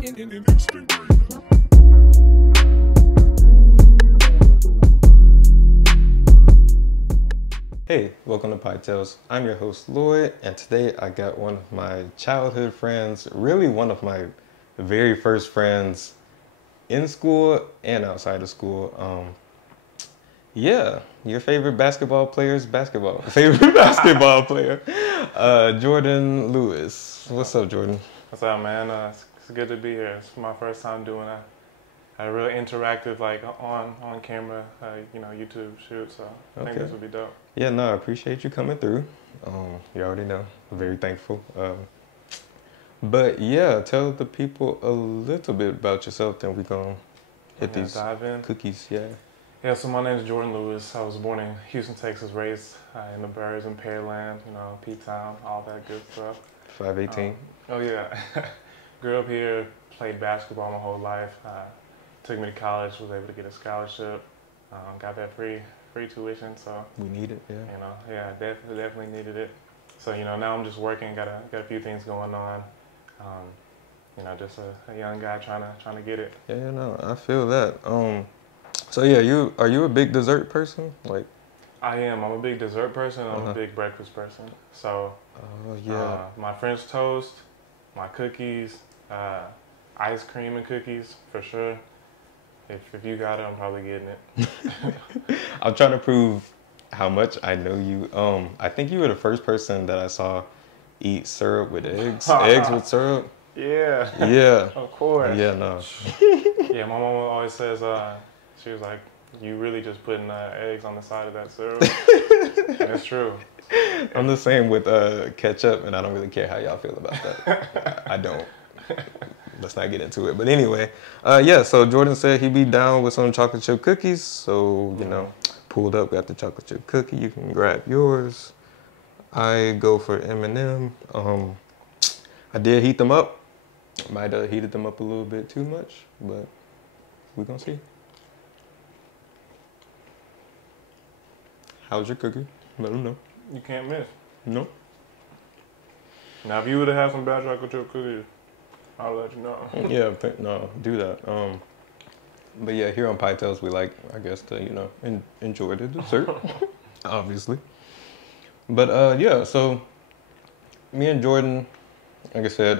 Hey, welcome to Pie Tales. I'm your host Lloyd, and today I got one of my childhood friends, really one of my very first friends in school and outside of school. Yeah, your favorite basketball player's favorite basketball player, Jordan Lewis. What's up, Jordan? What's up, man? It's good to be here. It's my first time doing a really interactive, like on camera, YouTube shoot. So I think this would be dope. Yeah, no, I appreciate you coming through. You already know, I'm very thankful. But yeah, tell the people a little bit about yourself, then we're gonna hit these dive in. Cookies. Yeah. Yeah, so my name is Jordan Lewis. I was born in Houston, Texas, raised in the Burbs and Pearland, P-Town, all that good stuff. 5'18". Oh yeah. Grew up here, played basketball my whole life. Took me to college, was able to get a scholarship, got that free tuition. So we need it, yeah. Definitely needed it. So now I'm just working, got a few things going on. Just a young guy trying to get it. Yeah, no, I feel that. So yeah, are you a big dessert person? Like, I am. I'm a big dessert person. I'm a big breakfast person. So, my French toast, my cookies, ice cream and cookies for sure. If you got it, I'm probably getting it. I'm trying to prove how much I know you. I think you were the first person that I saw eat syrup with eggs. Eggs with syrup. Yeah. Yeah. Of course. Yeah, no. Yeah, my mom always says, she was like, you really just putting eggs on the side of that syrup. And it's true. I'm the same with ketchup, and I don't really care how y'all feel about that. I don't. Let's not get into it. But anyway, so Jordan said he'd be down with some chocolate chip cookies. So, pulled up, got the chocolate chip cookie. You can grab yours. I go for M&M. I did heat them up. Might have heated them up a little bit too much, but we're going to see. How's your cookie? Let them know. You can't miss. No. Now, if you would have had some bad chocolate chip cookies, I'll let you know. Yeah, no, do that. But yeah, here on Pie Tales, we like, I guess, to, enjoy the dessert, obviously. But yeah, so me and Jordan, like I said,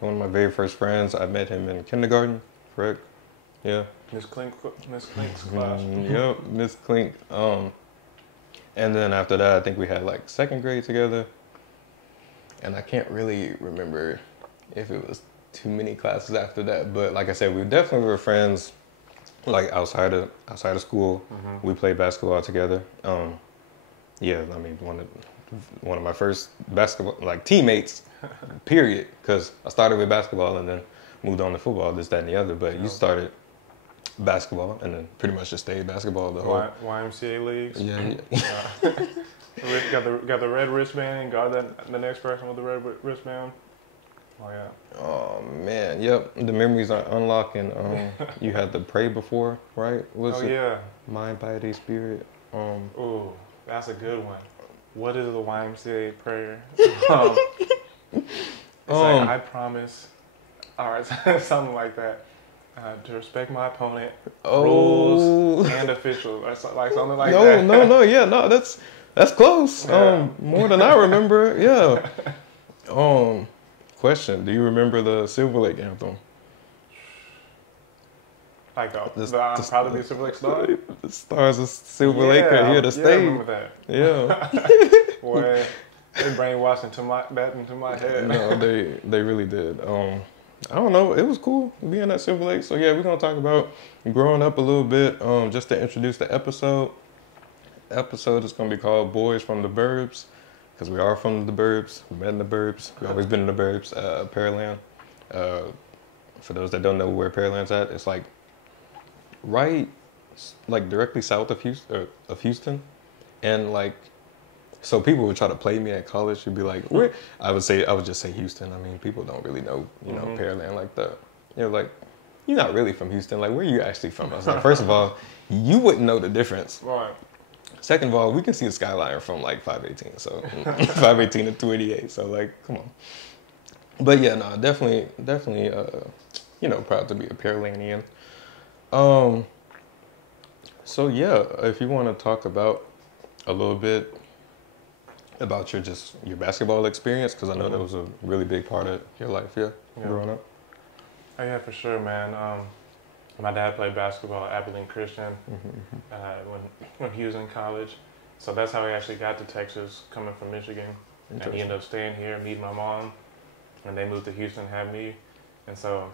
one of my very first friends, I met him in kindergarten, correct? Yeah. Miss Clink's class. Yep, Miss Clink. And then after that, I think we had like second grade together. And I can't really remember if it was too many classes after that, but like I said, we definitely were friends. Like outside of school, we played basketball together. Yeah, I mean one of my first basketball teammates, period. Because I started with basketball and then moved on to football, this, that, and the other. But you started basketball and then pretty much just stayed basketball the whole YMCA leagues. Yeah. Got the red wristband. Got the next person with the red wristband. Oh yeah. Oh man, yep. The memories are unlocking. You had to pray before, right? Yeah. Mind, body, spirit. Ooh, that's a good one. What is the YMCA prayer? Like, I promise. All right, something like that. To respect my opponent, rules and officials, like something like that. No, yeah, no, that's close. Yeah. More than I remember. Yeah. Question: do you remember the Silver Lake anthem? Like I'm proud to be a Silver Lake Star. The stars of Silver Lake are here to stay. I remember that. Yeah. Boy, they brainwashed into my head. No, they really did. I don't know. It was cool being at Silver Lake. So yeah, we're gonna talk about growing up a little bit. Just to introduce the episode. Episode is gonna be called "Boys from the Burbs," because we are from the Burbs. We met in the Burbs. We've always been in the Burbs. Pearland. For those that don't know where Pearland's at, it's like right, like directly south of Houston, and like. So people would try to play me at college. You'd be like, where? I would just say Houston. I mean, people don't really know, Pearland like that. Like, you're not really from Houston. Like, where are you actually from? I was like, first of all, you wouldn't know the difference. Right. Second of all, we can see the skyline from like 518. So 518 to 288. So like, come on. But yeah, no, definitely proud to be a Pearlanian. Um, so yeah, if you want to talk about a little bit about your basketball experience, because I know that was a really big part of your life, growing up. Oh yeah, for sure, man. My dad played basketball at Abilene Christian when he was in college, so that's how he actually got to Texas, coming from Michigan. And he ended up staying here, meeting my mom, and they moved to Houston, had me, and so,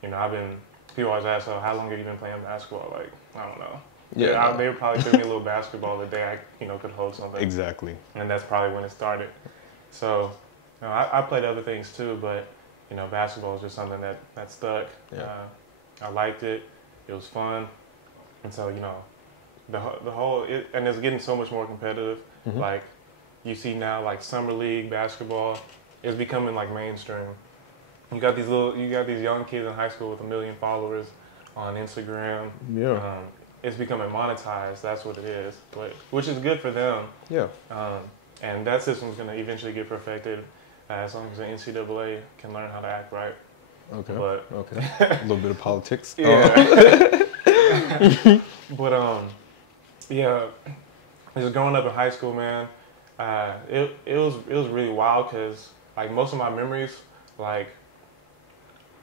people always ask, so how long have you been playing basketball? Like, I don't know. Yeah, they would probably give me a little basketball the day I, could hold something. Exactly. And that's probably when it started. So, I played other things too, but, basketball is just something that stuck. Yeah. I liked it. It was fun. And so, the whole, and it's getting so much more competitive. Mm-hmm. Like, you see now, like, summer league basketball is becoming, like, mainstream. You got these young kids in high school with 1 million followers on Instagram. Yeah. It's becoming monetized. That's what it is, which is good for them. Yeah. And that system's going to eventually get perfected as long as the NCAA can learn how to act right. Okay. But okay. A little bit of politics. Yeah. But yeah, just growing up in high school, man, it was really wild because like most of my memories, like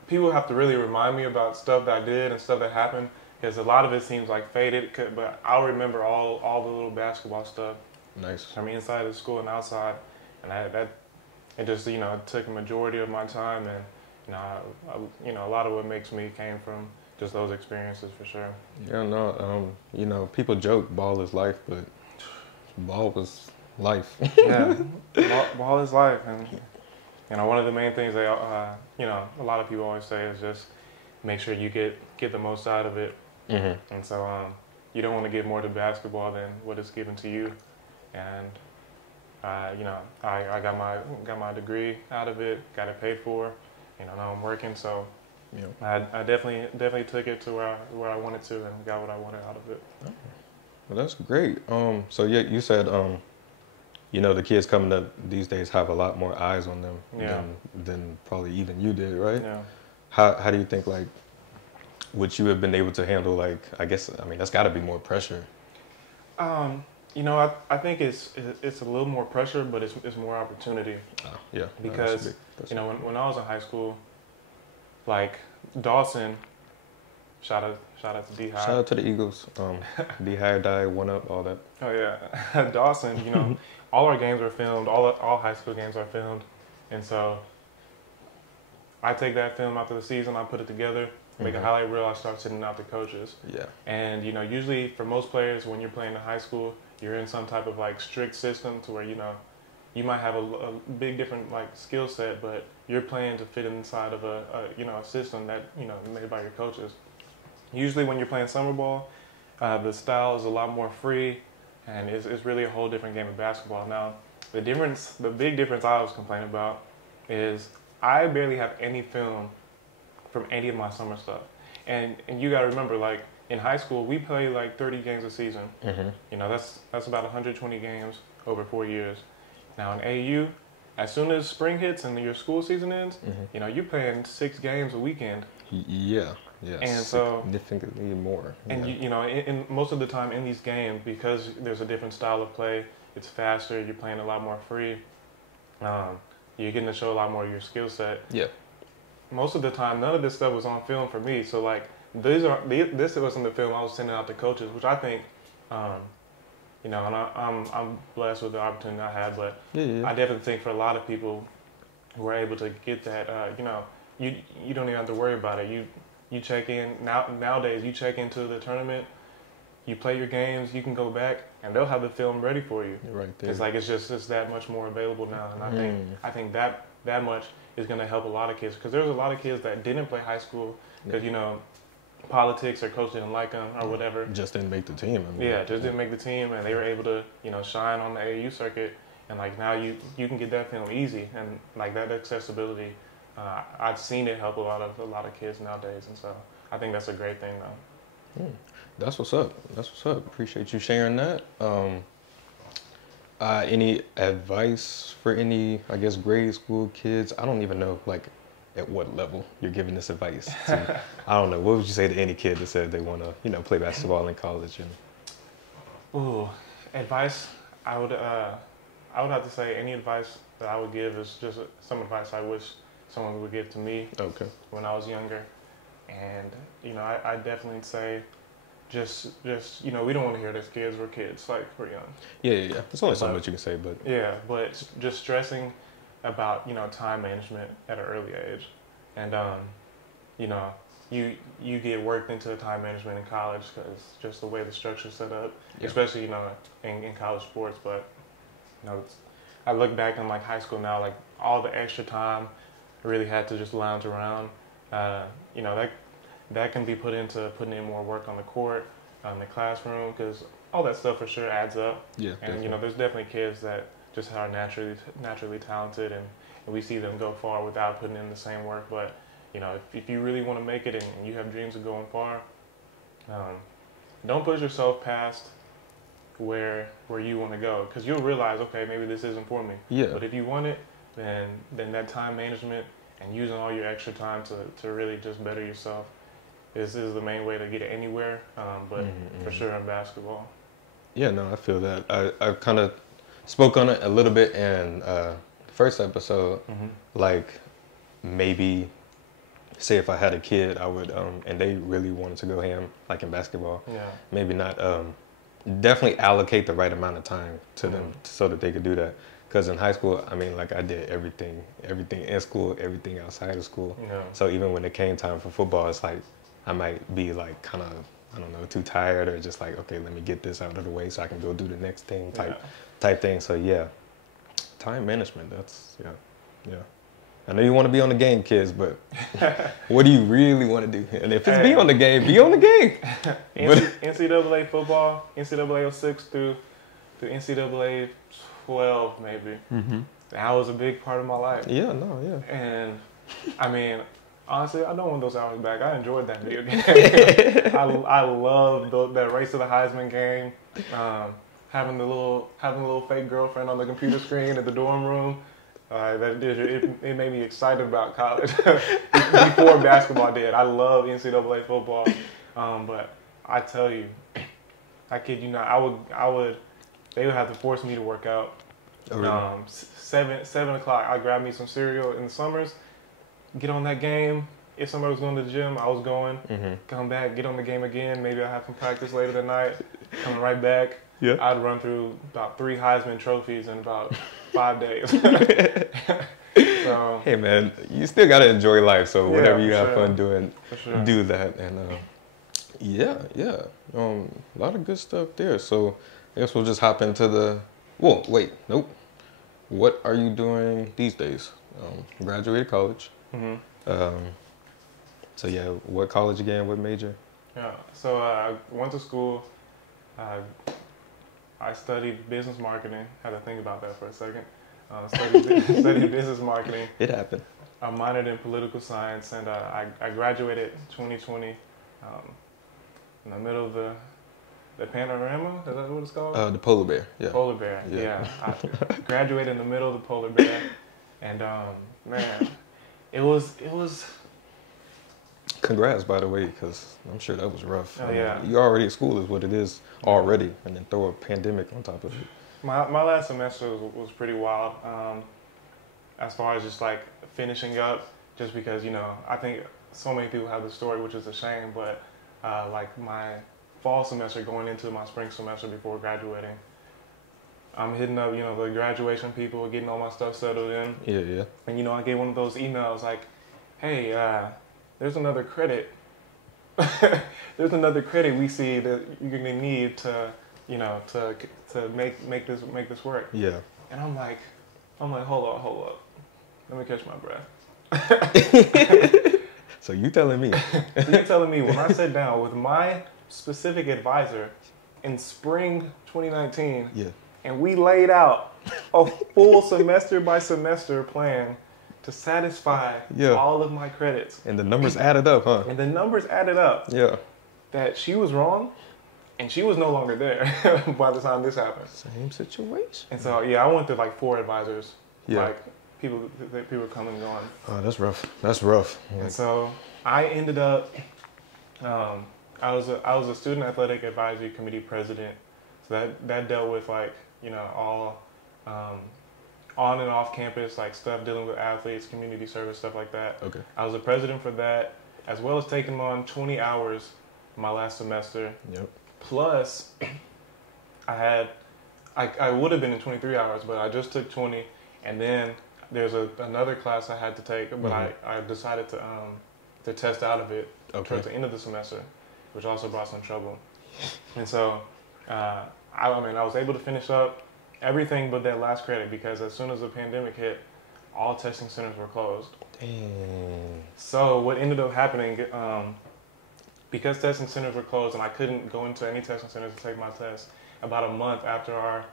people have to really remind me about stuff that I did and stuff that happened. Because a lot of it seems like faded, but I'll remember all the little basketball stuff. Nice. I mean, inside of school and outside, and it just it took a majority of my time, and a lot of what makes me came from just those experiences for sure. Yeah, no, people joke ball is life, but ball was life. Yeah, ball is life, and one of the main things a lot of people always say is just make sure you get the most out of it. Mm-hmm. And so you don't want to give more to basketball than what is given to you. And I got my degree out of it, got it paid for. Now I'm working, so I definitely took it to where I wanted to and got what I wanted out of it. Oh. Well, that's great. So yeah, you said the kids coming up these days have a lot more eyes on them than probably even you did, right? Yeah. How do you think would you have been able to handle that's got to be more pressure? I think it's a little more pressure, but it's more opportunity. Yeah. Because when I was in high school, like Dawson, shout out to D-High. Shout out to the Eagles. D-High, Die, 1-Up, all that. Oh yeah, Dawson. All our games are filmed. All high school games are filmed, and so I take that film after the season. I put it together. Make a highlight reel, I start sending out to coaches. Yeah. And, usually for most players, when you're playing in high school, you're in some type of, strict system to where, you might have a big different, skill set, but you're playing to fit inside of a system that, made by your coaches. Usually when you're playing summer ball, the style is a lot more free, and it's really a whole different game of basketball. Now, the big difference I was complaining about is I barely have any film from any of my summer stuff. And you got to remember, in high school, we play 30 games a season. Mm-hmm. That's about 120 games over 4 years. Now in AU, as soon as spring hits and your school season ends, you're playing 6 games a weekend. Yeah. And so significantly more. And in most of the time in these games, because there's a different style of play, it's faster. You're playing a lot more free. You're getting to show a lot more of your skill set. Yeah. Most of the time, none of this stuff was on film for me. So this wasn't the film I was sending out to coaches, which I think, and I'm blessed with the opportunity I had. But I definitely think for a lot of people who are able to get that, you don't even have to worry about it. You check in nowadays. You check into the tournament, you play your games, you can go back, and they'll have the film ready for you. Right there. It's it's that much more available now, and I think that much is going to help a lot of kids, because there's a lot of kids that didn't play high school because politics or coach didn't like them or whatever. Just didn't make the team. Just didn't make the team, and they were able to shine on the AAU circuit, and now you can get that film easy, and that accessibility. I've seen it help a lot of kids nowadays, and so I think that's a great thing though. That's what's up. Appreciate you sharing that. Any advice for any, grade school kids? I don't even know, at what level you're giving this advice to. I don't know. What would you say to any kid that said they want to, play basketball in college? Ooh, advice. I would have to say any advice that I would give is just some advice I wish someone would give to me. Okay. When I was younger, and I definitely say, just we don't want to hear this. Kids, we're kids, like we're young. Yeah. There's only so much you can say, but yeah, but just stressing about time management at an early age, and you get worked into time management in college because just the way the structure's set up, especially in college sports. But I look back on like high school now, like all the extra time I really had to just lounge around. That can be put into putting in more work on the court, the classroom, because all that stuff for sure adds up. Yeah, and definitely. There's definitely kids that just are naturally talented, and we see them go far without putting in the same work. But if you really want to make it and you have dreams of going far, don't push yourself past where you want to go, because you'll realize, okay, maybe this isn't for me. Yeah. But if you want it, then that time management and using all your extra time to really just better yourself is the main way to get it anywhere. But for sure in basketball. Yeah, no, I feel that. I kind of spoke on it a little bit in the first episode. Like maybe say if I had a kid, I would, and they really wanted to go ham, like in basketball. Yeah. Maybe not. Definitely allocate the right amount of time to them so that they could do that. Because in high school, I mean, like I did everything in school, everything outside of school. Yeah. So even when it came time for football, it's like I might be like kind of, I don't know, too tired, or just like, okay, let me get this out of the way so I can go do the next thing type thing. So yeah, time management. That's yeah. I know you want to be on the game, kids, but what do you really want to do? And if it's be on the game, be on the game. NCAA football, NCAA 06 through NCAA 12, maybe. That was a big part of my life. Yeah, no, yeah. And I mean, honestly, I don't want those hours back. I enjoyed that video game. I loved that race to the Heisman game. Having the little fake girlfriend on the computer screen at the dorm room. It made me excited about college before basketball did. I love NCAA football, but I tell you, I kid you not, they would have to force me to work out. Oh, really? 7 o'clock, I'd grab me some cereal in the summers, get on that game. If somebody was going to the gym, I was going. Come back, get on the game again. Maybe I'll have some practice later tonight. Coming right back. Yeah. I'd run through about 3 Heisman trophies in about 5 days. So, hey man, you still gotta enjoy life. So whatever you have fun doing, do that. And a lot of good stuff there. So I guess we'll just hop into the. Well, wait, nope. What are you doing these days? Graduated college. So yeah, what college again? What major? Yeah, so I went to school. I studied business marketing. Had to think about that for a second. Studied business marketing. It happened. I minored in political science, and I graduated 2020 in the middle of the panorama. Is that what it's called? The polar bear. Yeah. Polar bear. Yeah. I graduated in the middle of the polar bear, and man, it was. Congrats, by the way, because I'm sure that was rough. Oh, yeah. You already at school is what it is already, and then throw a pandemic on top of it. My last semester was pretty wild. As far as just like finishing up, just because I think so many people have this story, which is a shame. But like my fall semester going into my spring semester before graduating, I'm hitting up the graduation people, getting all my stuff settled in. Yeah. And I get one of those emails like, hey. There's another credit. There's another credit we see that you're gonna need to make this work. Yeah. And I'm like, hold up. Let me catch my breath. So you telling me? You're telling me when I sat down with my specific advisor in spring 2019, and we laid out a full semester by semester plan to satisfy all of my credits. And the numbers added up, huh? And the numbers added up. Yeah. That she was wrong, and she was no longer there by the time this happened. Same situation. And so, I went through like 4 advisors. Yeah. Like, people coming and going. Oh, that's rough. That's rough. And so I ended up, I was a student athletic advisory committee president. So that dealt with like, you know, all on and off campus, like stuff dealing with athletes, community service, stuff like that. Okay. I was the president for that, as well as taking on 20 hours my last semester. Yep. Plus, I would have been in 23 hours, but I just took 20, and then there's another class I had to take, but I decided to test out of it towards the end of the semester, which also brought some trouble. And so, I was able to finish up everything but that last credit, because as soon as the pandemic hit, all testing centers were closed. Dang. So what ended up happening, because testing centers were closed and I couldn't go into any testing centers to take my test, about a month after our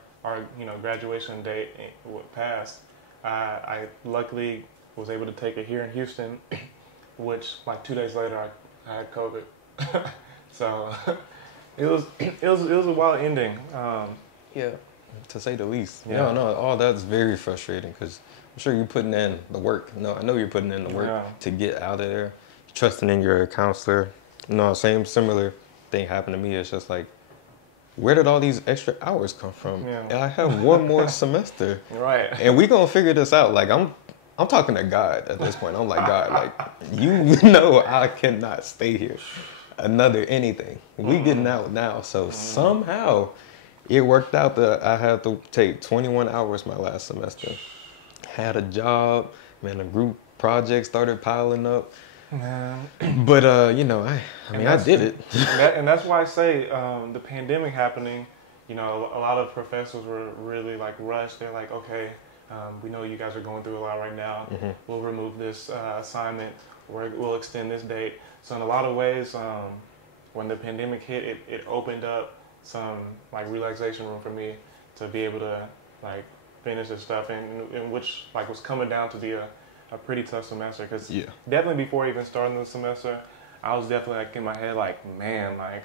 graduation date passed, I luckily was able to take it here in Houston, which like 2 days later I had COVID. So it was a wild ending. Yeah, to say the least. Yeah. No, all that's very frustrating, because I'm sure you're putting in the work. No, I know you're putting in the work to get out of there, trusting in your counselor. No, similar thing happened to me. It's just like, where did all these extra hours come from? Yeah. And I have one more semester. Right. And we gonna figure this out. Like, I'm talking to God at this point. I'm like, God, like, you know I cannot stay here another anything. We getting out now. So somehow it worked out that I had to take 21 hours my last semester. Had a job, man, a group project started piling up. Man. But you know, I did it. And that's why I say the pandemic happening, you know, a lot of professors were really like rushed. They're like, okay, we know you guys are going through a lot right now. We'll remove this assignment, or we'll extend this date. So in a lot of ways, when the pandemic hit, it opened up some like relaxation room for me to be able to like finish this stuff, and which like was coming down to be a pretty tough semester, because definitely before even starting the semester, I was definitely like in my head like, man, like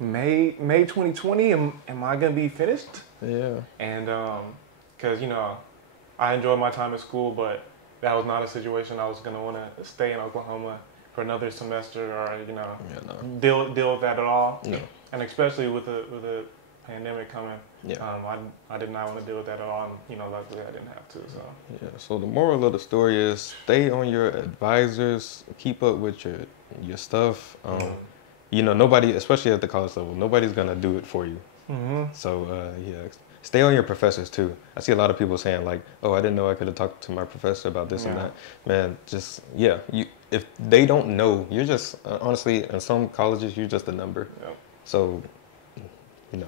May 2020, am I gonna be finished? Yeah. And because you know, I enjoyed my time at school, but that was not a situation I was gonna want to stay in Oklahoma for another semester, or you know, deal with that at all. No. And especially with the pandemic coming, I did not want to deal with that at all, and you know, luckily I didn't have to. So yeah. So the moral of the story is, stay on your advisors, keep up with your stuff. You know, nobody, especially at the college level, nobody's gonna do it for you. So stay on your professors too. I see a lot of people saying like, oh, I didn't know I could have talked to my professor about this and that. Man, just if they don't know, you're just honestly, in some colleges you're just a number. So you know,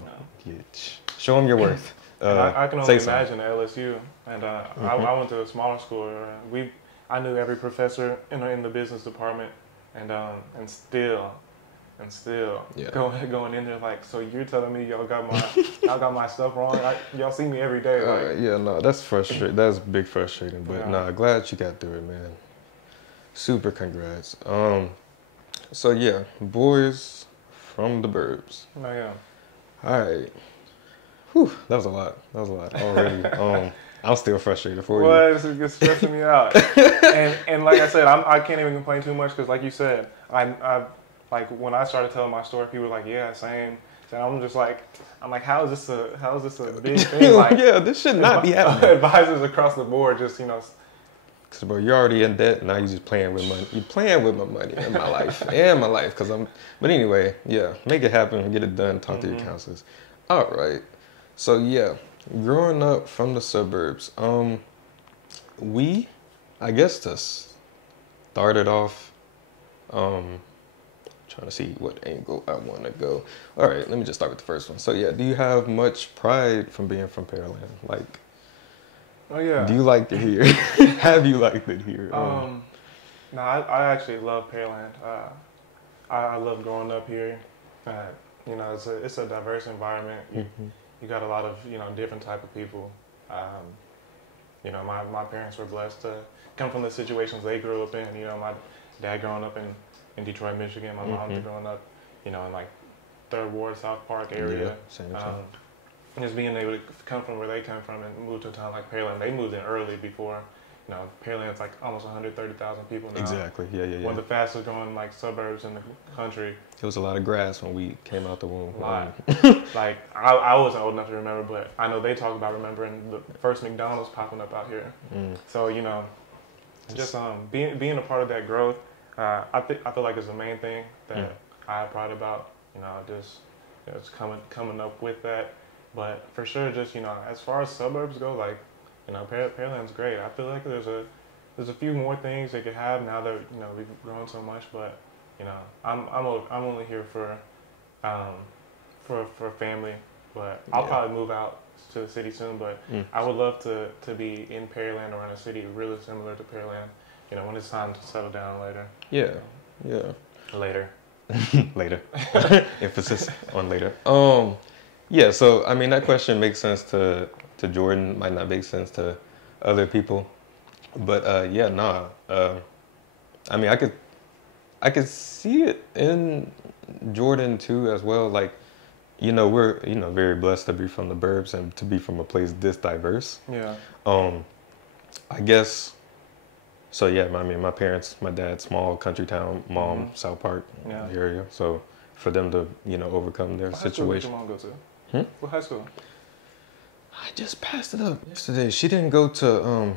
show them your worth. I can only imagine at LSU, and I went to a smaller school. I knew every professor in the business department, and still going in there like, so you're telling me y'all got my stuff wrong? Y'all see me every day. Like, that's frustrating. That's big frustrating. But glad you got through it, man. Super congrats. So yeah, Boyz from the Burbs. Oh yeah. All right. Whew, that was a lot already. I'm still frustrated for you. Well, it's stressing me out. and like I said, I can't even complain too much, because like you said, I like when I started telling my story, people were like, yeah, same. So I'm like, how is this a big thing? Like, this should not be happening. Advisors across the board, just, you know. Cause bro, you're already in debt. Now you're just playing with money. You're playing with my money and my life and my life. But anyway, make it happen. Get it done. Talk to your counselors. All right. So yeah, growing up from the suburbs, I guess to start it off, trying to see what angle I want to go. All right, let me just start with the first one. So yeah, do you have much pride from being from Pearland? Like, oh yeah. do you like it here? Have you liked it here? No, I actually love Pearland. I love growing up here. You know, it's a diverse environment. You got a lot of, you know, different type of people. You know, my parents were blessed to come from the situations they grew up in. You know, my dad growing up in Detroit, Michigan. My mom growing up, you know, in like 3rd Ward, South Park area. Yeah, same time. just being able to come from where they come from and move to a town like Pearland. They moved in early before, you know, Pearland's like almost 130,000 people now. Exactly. Yeah. One of the fastest growing like suburbs in the country. There was a lot of grass when we came out the womb. A lot. Like I wasn't old enough to remember, but I know they talk about remembering the first McDonald's popping up out here. So you know, just being a part of that growth, I feel like it's the main thing that I have pride about. You know, just it's coming up with that. But for sure, just you know, as far as suburbs go, like you know, Pearland's great. I feel like there's a few more things they could have now that you know we've grown so much. But you know, I'm only here for family. But I'll probably move out to the city soon. But I would love to be in Pearland or in a city really similar to Pearland. You know, when it's time to settle down later. Yeah. Later. Later. Emphasis on later. Yeah, so I mean that question makes sense to Jordan, might not make sense to other people. But I mean I could see it in Jordan too as well. Like, you know, we're, you know, very blessed to be from the Burbs and to be from a place this diverse. Yeah. I guess so yeah, I mean my parents, my dad, small country town, mom, South Park area. So for them to, you know, overcome their situation. What high school did your mom go to? What high school? I just passed it up yesterday. She didn't go to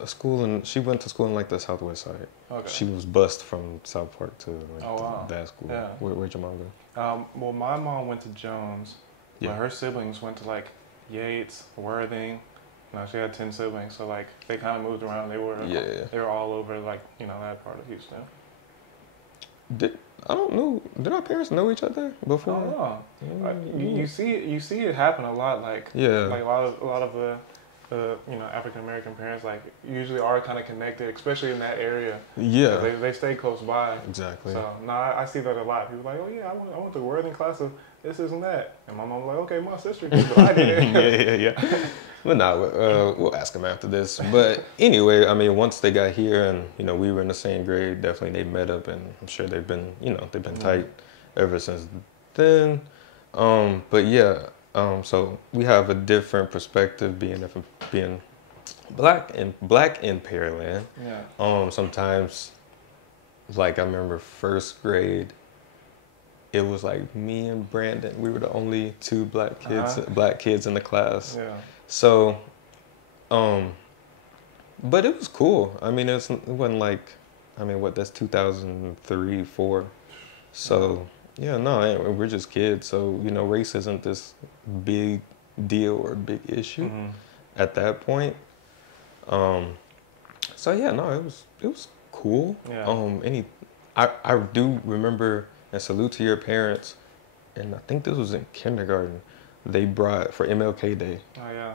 a school, and she went to school in like the southwest side. Okay. She was bused from South Park to like that school. Yeah. Where'd your mom go? Well, my mom went to Jones, Yeah. but her siblings went to like Yates, Worthing. You know, she had 10 siblings, so like they kind of moved around. They were all over like you know that part of Houston. I don't know. Did our parents know each other before? I don't know. You see it happen a lot. Like like a lot of the you know African American parents like usually are kind of connected, especially in that area. Yeah, they stay close by. Exactly. So I see that a lot. People are like, oh yeah, I went to Worthing class of this and that, and my mom's like, okay, my sister did, but I didn't. yeah. But we'll ask them after this. But anyway, I mean, once they got here and, you know, we were in the same grade, definitely they met up and I'm sure they've been tight ever since then. But yeah, so we have a different perspective being black in Pearland. Yeah. Sometimes, like I remember first grade, it was like me and Brandon. We were the only two black kids in the class. Yeah. So, but it was cool. I mean, it wasn't like, I mean, that's 2003, 4. So, yeah, no, we're just kids. So, you know, race isn't this big deal or big issue at that point. So yeah, no, it was cool. Yeah. I do remember, and salute to your parents, and I think this was in kindergarten. They brought, for MLK Day. Oh yeah.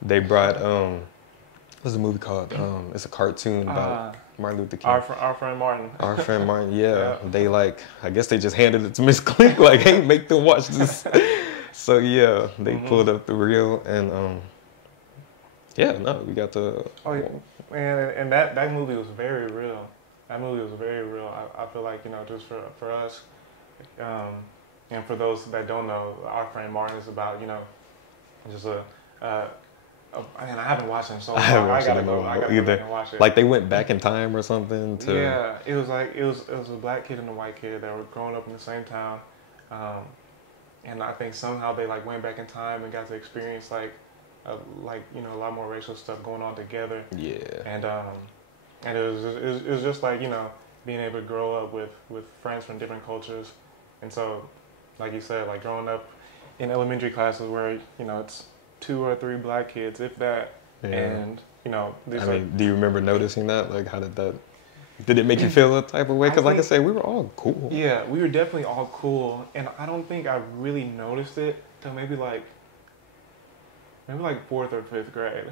They brought what's the movie called? It's a cartoon about Martin Luther King. Our friend Martin. Our friend Martin. Yeah. They I guess they just handed it to Miss Clink, like, hey, make them watch this. So yeah, they pulled up the reel and yeah, no, we got to. Oh yeah, and that movie was very real. That movie was very real. I feel like, you know, just for us, and for those that don't know, Our Friend Martin is about, you know, just and I haven't watched it in so long. I gotta go back and watch it. Like they went back in time or something to. Yeah, it was a black kid and a white kid that were growing up in the same town, and I think somehow they like went back in time and got to experience like you know, a lot more racial stuff going on together. Yeah. And it was just like, you know, being able to grow up with friends from different cultures, and so, like you said, like growing up in elementary classes where, you know, it's 2 or 3 black kids, if that, and, you know. I mean, do you remember noticing that? Like, how did it make you feel a type of way? Because like I said, we were all cool. Yeah, we were definitely all cool, and I don't think I really noticed it till maybe like 4th or 5th grade.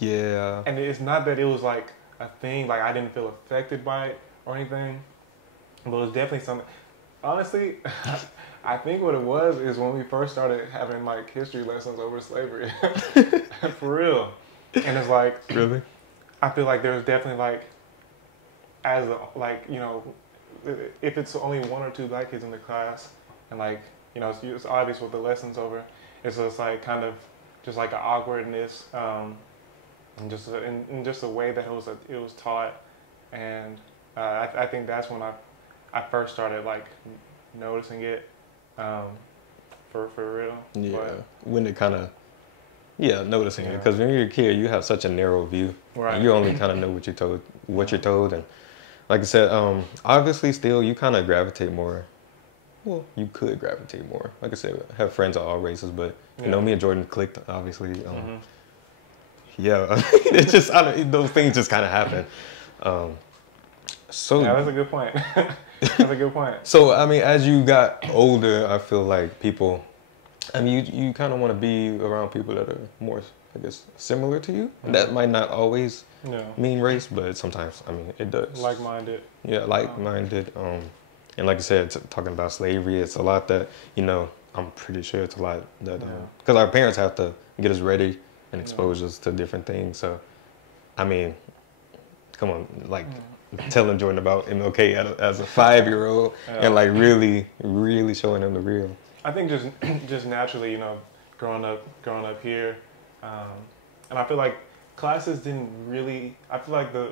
Yeah. And it's not that it was like a thing, like I didn't feel affected by it or anything, but it was definitely something. Honestly, I think what it was is when we first started having like history lessons over slavery. For real. And it's like, really? I feel like there's definitely like, you know, if it's only 1 or 2 black kids in the class and like, you know, it's obvious with the lessons over. It's just like kind of just like an awkwardness, and just the way that it was taught, and I think that's when I first started like noticing it, for real. Yeah, but, when it kind of noticing it, because when you're a kid, you have such a narrow view. Right. And you only kind of know what you're told, and like I said, obviously, still you kind of gravitate more. Well, you could gravitate more. Like I said, have friends of all races, but you know, me and Jordan clicked, obviously. Yeah, it's just those things just kind of happen. So yeah, that's a good point. That's a good point. So I mean, as you got older, I feel like people. I mean, you kind of want to be around people that are more, I guess, similar to you. That might not always mean race, but sometimes, I mean, it does. Like-minded. Yeah, like-minded. And like I said, talking about slavery, it's a lot that, you know, I'm pretty sure it's a lot that, because our parents have to get us ready and expose us to different things. So, I mean, come on, like telling Jordan about MLK as a 5-year-old and like really, really showing him the real. I think just naturally, you know, growing up here, and I feel like classes didn't really. I feel like the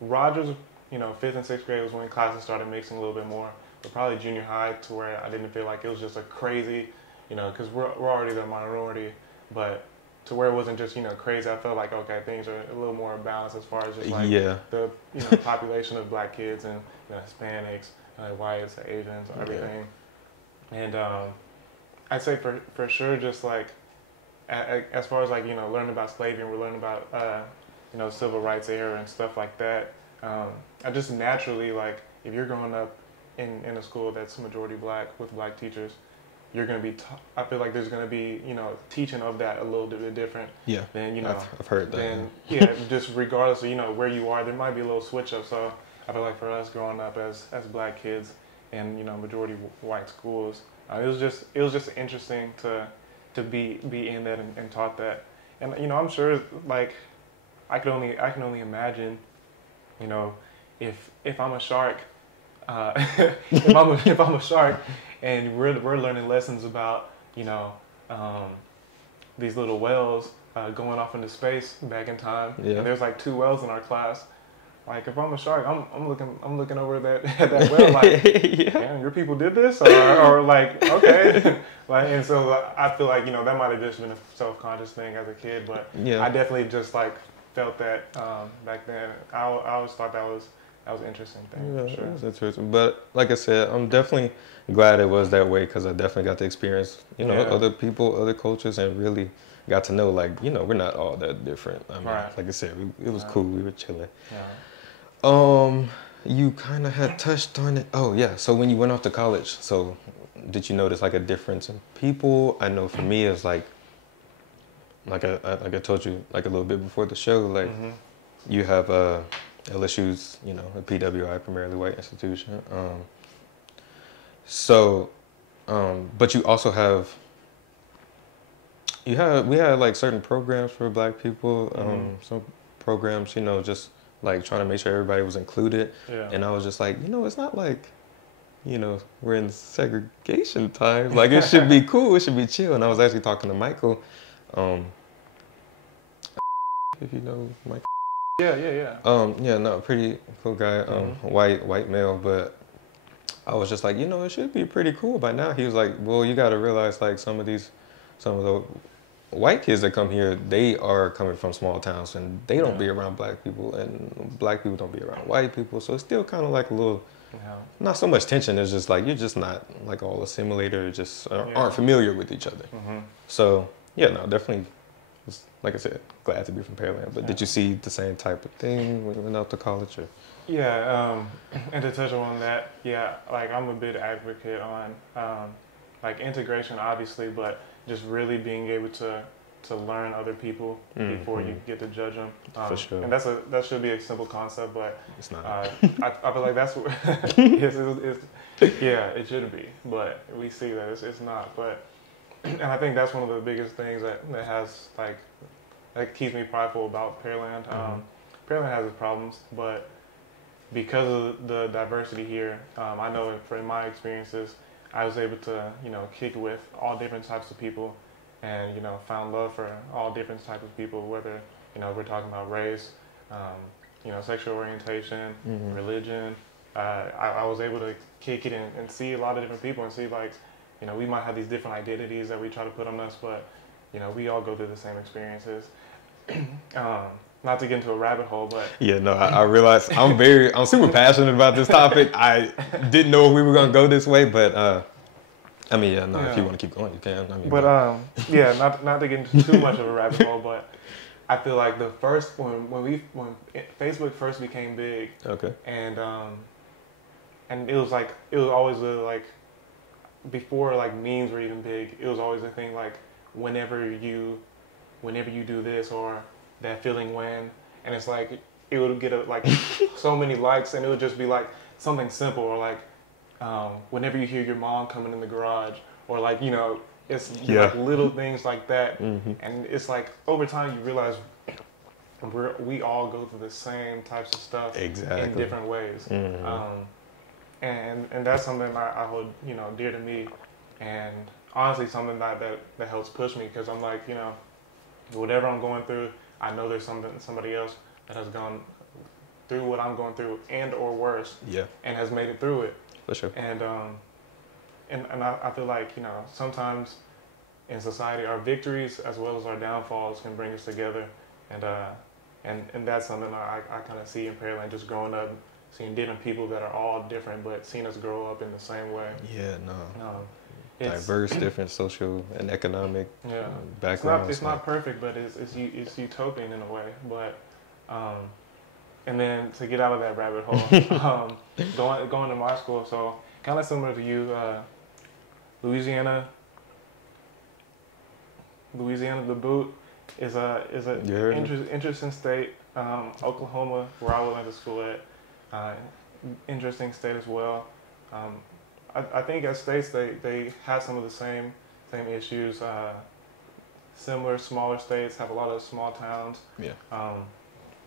Rogers, you know, 5th and 6th grade was when classes started mixing a little bit more. But probably junior high to where I didn't feel like it was just a crazy, you know, because we're already the minority, but to where it wasn't just, you know, crazy. I felt like, okay, things are a little more balanced as far as just like the, you know, population of black kids and, you know, Hispanics, whites, Asians, everything. And I'd say for sure, just like as far as like, you know, learning about slavery and we're learning about you know, civil rights era and stuff like that. I just naturally, like, if you're growing up in a school that's majority black with black teachers, you're going to be, I feel like there's going to be, you know, teaching of that a little bit different. Yeah. Than, you know, I've heard that. Then, yeah, just regardless of, you know, where you are, there might be a little switch up. So I feel like for us growing up as black kids in, you know, majority white schools, it was just interesting to be in that and taught that. And, you know, I'm sure, like, I can only imagine, you know, if I'm a shark, if I'm a shark, and we're learning lessons about, you know, these little whales going off into space back in time, and there's like 2 whales in our class. Like, if I'm a shark, I'm looking over that whale like, damn, your people did this, or like, okay, like, and so I feel like, you know, that might have just been a self-conscious thing as a kid, but I definitely just like felt that back then. I always thought that was an interesting thing. Yeah, for sure. it was interesting. But like I said, I'm definitely glad it was that way because I definitely got to experience, you know, other people, other cultures, and really got to know, like, you know, we're not all that different. I mean, like I said, it was cool. We were chilling. You kind of had touched on it. Oh yeah. So when you went off to college, so did you notice like a difference in people? I know for me, it's like I told you like a little bit before the show, like you have LSU's, you know, a PWI, primarily white institution. But you also we had like certain programs for black people, some programs, you know, just like trying to make sure everybody was included. And I was just like, you know, it's not like, you know, we're in segregation time. Like, it should be cool, it should be chill. And I was actually talking to Michael, if you know Michael. Yeah, no, pretty cool guy, white male, but I was just like, you know, it should be pretty cool by now. He was like, well, you got to realize, like, some of the white kids that come here, they are coming from small towns and they don't be around black people, and black people don't be around white people. So it's still kind of like a little, not so much tension. It's just like, you're just not like all assimilated or just aren't familiar with each other. So yeah, no, definitely. Like I said, glad to be from Pearland. But did you see the same type of thing when you went out to college? Or? Yeah, and to touch on that, like, I'm a big advocate on like integration, obviously, but just really being able to learn other people before you get to judge them. For sure. And that should be a simple concept, but it's not. I feel like that's what it shouldn't be, but we see that it's not. But and I think that's one of the biggest things that has, like, that keeps me prideful about Pearland. Pearland has its problems, but because of the diversity here, I know from my experiences, I was able to, kick with all different types of people and, found love for all different types of people, whether, we're talking about race, sexual orientation, religion. I was able to kick it and see a lot of different people and see like, we might have these different identities that we try to put on us, but, we all go through the same experiences. Not to get into a rabbit hole, but yeah, no, I realize I'm super passionate about this topic. I didn't know if we were gonna go this way, but if you want to keep going, you can. Not to get into too much of a rabbit hole, but I feel like the first when Facebook first became big, okay, and it was always like before like memes were even big, it was always a thing like whenever you do this or that feeling when, and it's like it would get like so many likes, and it would just be like something simple or like whenever you hear your mom coming in the garage, or like it's like little things like that, and it's like over time you realize we all go through the same types of stuff in different ways, and that's something I hold dear to me, and honestly something that helps push me, because I'm like whatever I'm going through, I know there's somebody else that has gone through what I'm going through and or worse, and has made it through it. For sure. And I feel like sometimes in society our victories as well as our downfalls can bring us together, and that's something I kind of see in Pearland, just growing up, seeing different people that are all different, but seeing us grow up in the same way. Yeah, no. Diverse, different social and economic backgrounds. It's not perfect, but it's utopian in a way. But and then to get out of that rabbit hole, going to my school, so kind of similar to you, Louisiana, the boot is a interesting state. Oklahoma, where I went to school at, interesting state as well. I think as states they have some of the same issues. Similar smaller states have a lot of small towns. Yeah.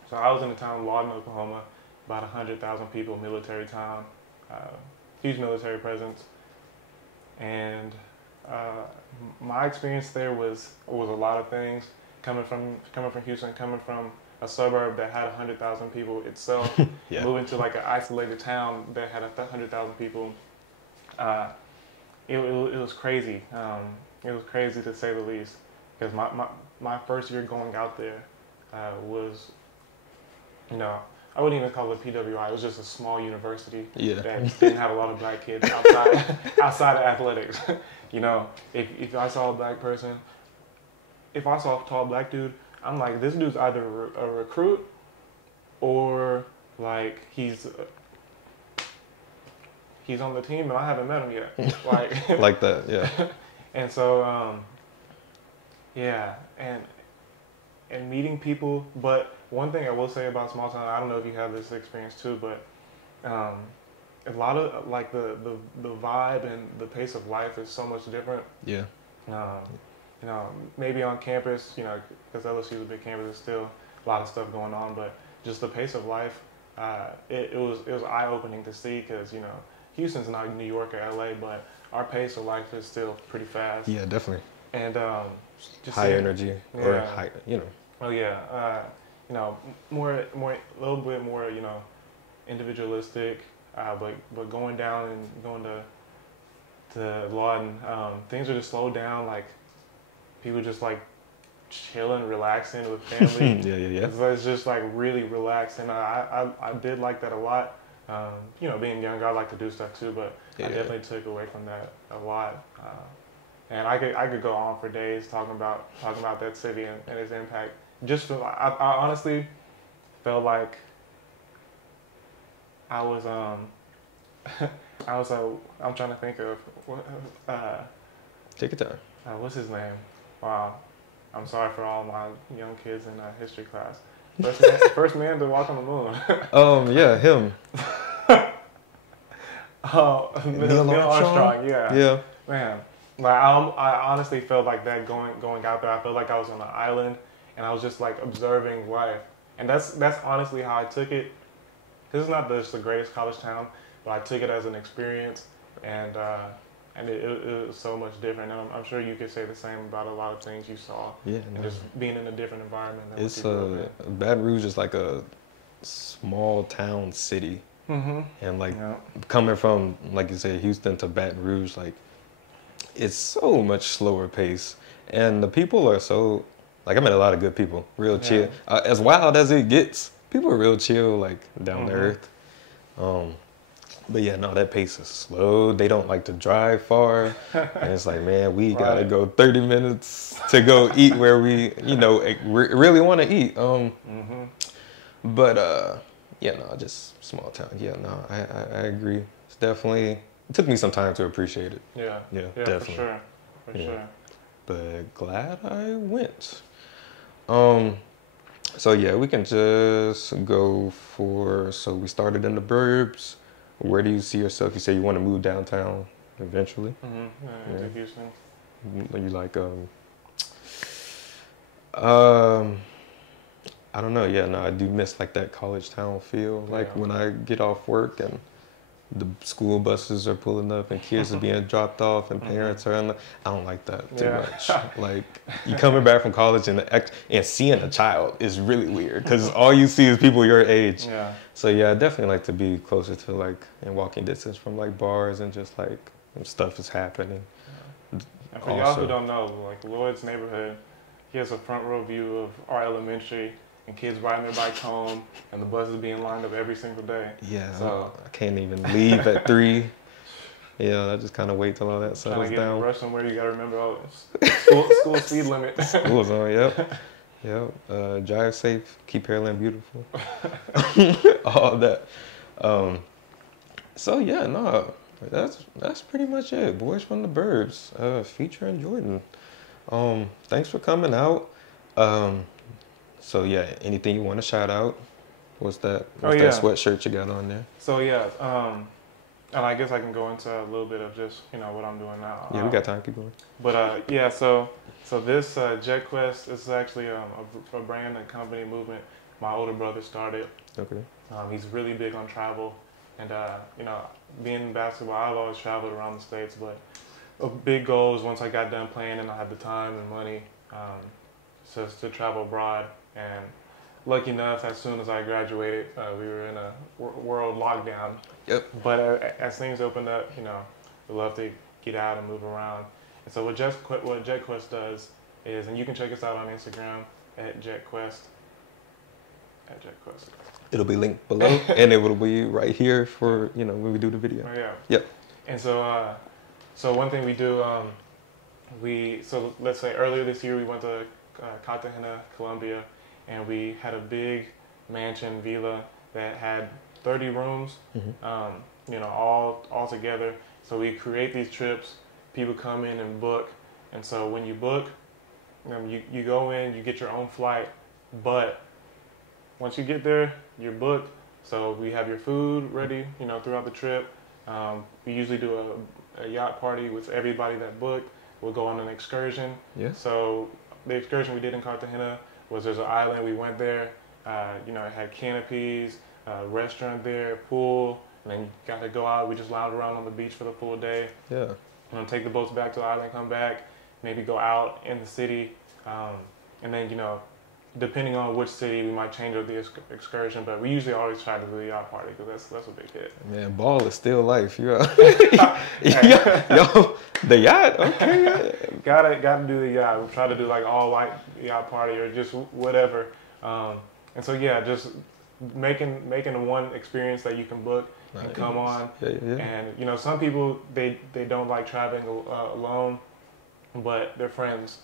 So I was in the town of Lloyd, Oklahoma, about 100,000 people, military town, huge military presence, and my experience there was a lot of things. Coming from Houston, coming from a suburb that had 100,000 people itself, moving to like an isolated town that had 100,000 people. It was crazy. It was crazy to say the least, because my first year going out there was, I wouldn't even call it a PWI. It was just a small university that didn't have a lot of black kids outside of athletics. If I saw a black person, if I saw a tall black dude, I'm like, this dude's either a recruit or like he's on the team and I haven't met him yet. Like like that, yeah. And so and meeting people. But one thing I will say about small town, I don't know if you have this experience too, but a lot of like the vibe and the pace of life is so much different. Yeah. Maybe on campus, because LSU is a big campus, there's still a lot of stuff going on, but just the pace of life, it was eye-opening to see, because Houston's not New York or LA, but our pace of life is still pretty fast. Yeah, definitely. And just high energy, or high, Oh yeah, more a little bit more, individualistic, but going down and going to Lawton, things are just slowed down. Like people just like chilling, relaxing with family. Yeah. It's just like really relaxed, and I did like that a lot. Being younger, I like to do stuff too, but I definitely took away from that a lot. And I could go on for days talking about that city and its impact. Just I honestly felt like I was I'm trying to think of take your time. What's his name? Wow, I'm sorry for all my young kids in history class. First man to walk on the moon. Yeah, him. Neil Armstrong. Yeah. Man, like I honestly felt like that going out there. I felt like I was on an island, and I was just like observing life. And that's honestly how I took it. This is not just the greatest college town, but I took it as an experience, and and it was so much different. And I'm sure you could say the same about a lot of things you saw. Yeah, and just being in a different environment. Than it's Baton Rouge is like a small town city, and like coming from, like you said, Houston to Baton Rouge, like it's so much slower pace, and the people are so, like, I met a lot of good people, real chill. As wild as it gets, people are real chill, like down to earth. But yeah, no, that pace is slow. They don't like to drive far. And it's like, man, we gotta go 30 minutes to go eat where we, really want to eat. But yeah, no, just small town. Yeah, no, I agree. It's definitely, it took me some time to appreciate it. Yeah, definitely. For sure. But glad I went. So yeah, we can just go for, so we started in the Burbs. Where do you see yourself? You say you want to move downtown eventually. Into Houston. You like I don't know. Yeah, no, I do miss like that college town feel. Like when I get off work and the school buses are pulling up and kids are being dropped off and parents are in the, I don't like that too much. Like you coming back from college and seeing a child is really weird because all you see is people your age. So yeah, I definitely like to be closer to like in walking distance from like bars and just like stuff is happening. And for y'all who don't know, like Lloyd's neighborhood, he has a front row view of our elementary and kids riding their bikes home and the buses being lined up every single day. Yeah, so I can't even leave at 3. Yeah, I just kind of wait till all that settles down. Trying to get in a rush somewhere, you got to remember all school speed limit. School's on, yep. Drive safe, keep hairline beautiful. All that. So yeah, no, that's pretty much it. Boys from the Burbs, featuring Jordan. Thanks for coming out. So yeah, anything you want to shout out? What's that sweatshirt you got on there? So yeah, and I guess I can go into a little bit of just what I'm doing now. Yeah, we got time. Keep going. But yeah, so this Jetquest is actually a brand and company movement my older brother started. Okay. He's really big on travel, and being in basketball, I've always traveled around the States, but a big goal is once I got done playing and I had the time and money to travel abroad. And lucky enough, as soon as I graduated, we were in a world lockdown. Yep. But as things opened up, we love to get out and move around. And so what Jetquest does is, and you can check us out on Instagram at Jetquest. It'll be linked below, and it will be right here for when we do the video. Oh, yeah. Yep. And so one thing we do, let's say earlier this year we went to Cartagena, Colombia. And we had a big mansion villa that had 30 rooms, all together. So we create these trips. People come in and book. And so when you book, you go in, you get your own flight. But once you get there, you're booked. So we have your food ready, throughout the trip. We usually do a yacht party with everybody that booked. We'll go on an excursion. Yeah. So the excursion we did in Cartagena there's an island. We went there, it had canopies, restaurant there, pool, and then you got to go out. We just lounged around on the beach for the full day. Yeah. Take the boats back to the island, come back, maybe go out in the city, and then, depending on which city, we might change up the excursion, but we usually always try to do the yacht party because that's a big hit. Man, ball is still life. Yo, the yacht, okay. Gotta do the yacht. We try to do like all white yacht party or just whatever. And so yeah, just making one experience that you can book and come on. Yeah. And some people they don't like traveling alone, but their friends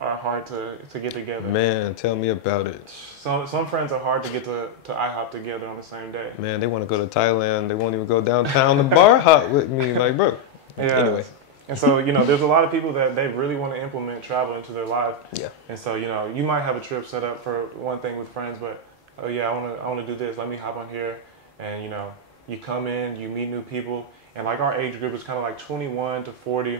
are hard to get together. Man, tell me about it. Some friends are hard to get to IHOP together on the same day. Man, they want to go to Thailand. They won't even go downtown to bar hop with me. Like, bro. Yeah. Anyway. And so, there's a lot of people that they really want to implement travel into their life. Yeah. And so, you might have a trip set up for one thing with friends, but oh yeah, I want to do this. Let me hop on here, and you come in, you meet new people, and like our age group is kind of like 21 to 40.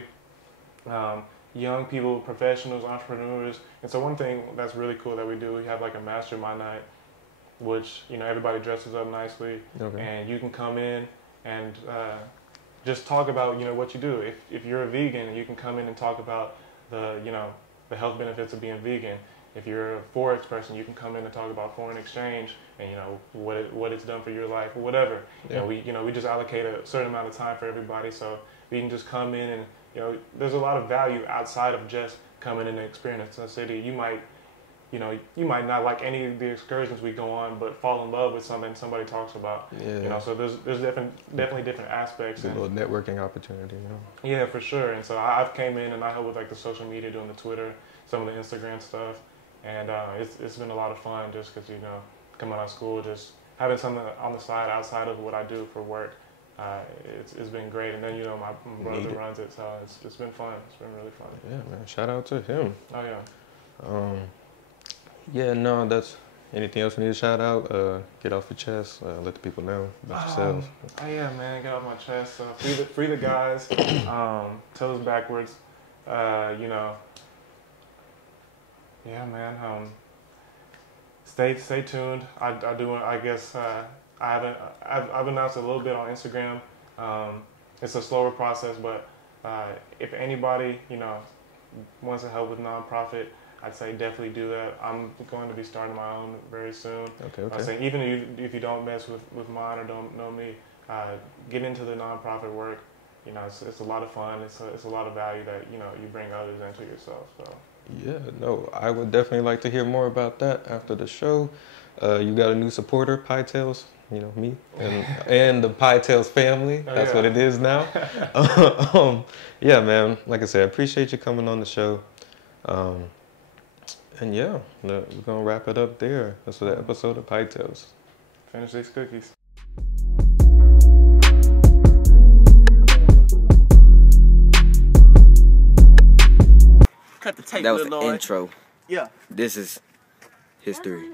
Young people, professionals, entrepreneurs. And so one thing that's really cool that we do, we have like a mastermind night, which, everybody dresses up nicely. Okay. And you can come in and just talk about, what you do. If you're a vegan, you can come in and talk about the health benefits of being vegan. If you're a Forex person, you can come in and talk about foreign exchange and what it's done for your life or whatever. Yeah. We just allocate a certain amount of time for everybody, so we can just come in and there's a lot of value outside of just coming in and experiencing the city. You might not like any of the excursions we go on, but fall in love with something somebody talks about. Yeah. So there's definitely different aspects. It's a little networking opportunity. Yeah, for sure. And so I've came in and I help with like the social media, doing the Twitter, some of the Instagram stuff, and it's been a lot of fun just because coming out of school, just having something on the side outside of what I do for work. It's been great, and then my brother runs it, so it's been fun. It's been really fun. Yeah, man. Shout out to him. Oh yeah. Yeah, no, that's anything else we need to shout out? Get off your chest. Let the people know about yourselves. Oh yeah, man, get off my chest. Free the guys. Toes backwards. Yeah, man. Stay tuned. I guess I've announced a little bit on Instagram. It's a slower process, but if anybody wants to help with nonprofit, I'd say definitely do that. I'm going to be starting my own very soon. Okay. I say even if you don't mess with mine or don't know me, get into the nonprofit work. It's a lot of fun. It's a lot of value that you bring others into yourself. So. Yeah, no, I would definitely like to hear more about that after the show. You got a new supporter, Pie Tales. Me and the Pie Tales family. That's what it is now. Yeah, man. Like I said, I appreciate you coming on the show. And yeah, we're gonna wrap it up there. That's the episode of Pie Tales. Finish these cookies. Cut the tape. That was the intro. Yeah. This is history.